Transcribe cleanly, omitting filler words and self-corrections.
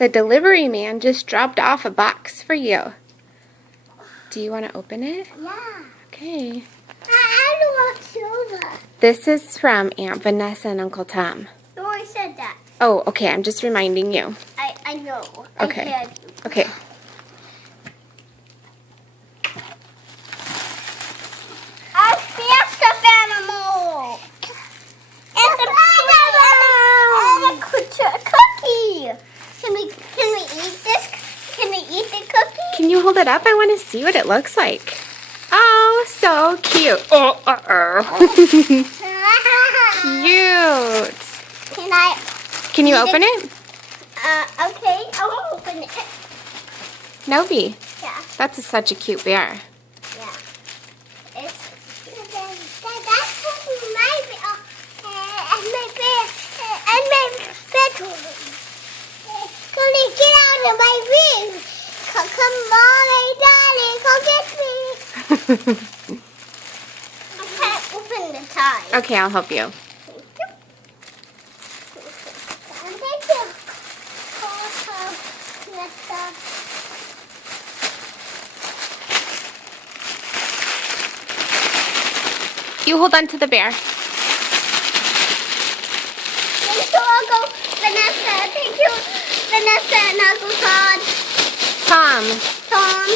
The delivery man just dropped off a box for you. Do you want to open it? Yeah. Okay. I don't want silver. This is from Aunt Vanessa and Uncle Tom. You already said that. Oh, okay. I'm just reminding you. I know. Okay. I heard you. Okay. A stuffed animal. And a cookie. Can we eat this? Can we eat the cookie? Can you hold it up? I want to see what it looks like. Oh, so cute. Oh, Cute. Can you open it? Okay. I will open it. Novi, Yeah. that's such a cute bear. Yeah. That's my bear. And my bear. And my bedroom. Gonna get out of my room. Come on, my darling. Come get me. I can't open the tie. Okay, I'll help you. Thank you. You hold on to the bear. Thank you, Uncle Vanessa. Thank you, Vanessa and Uncle Todd. Tom. Tom.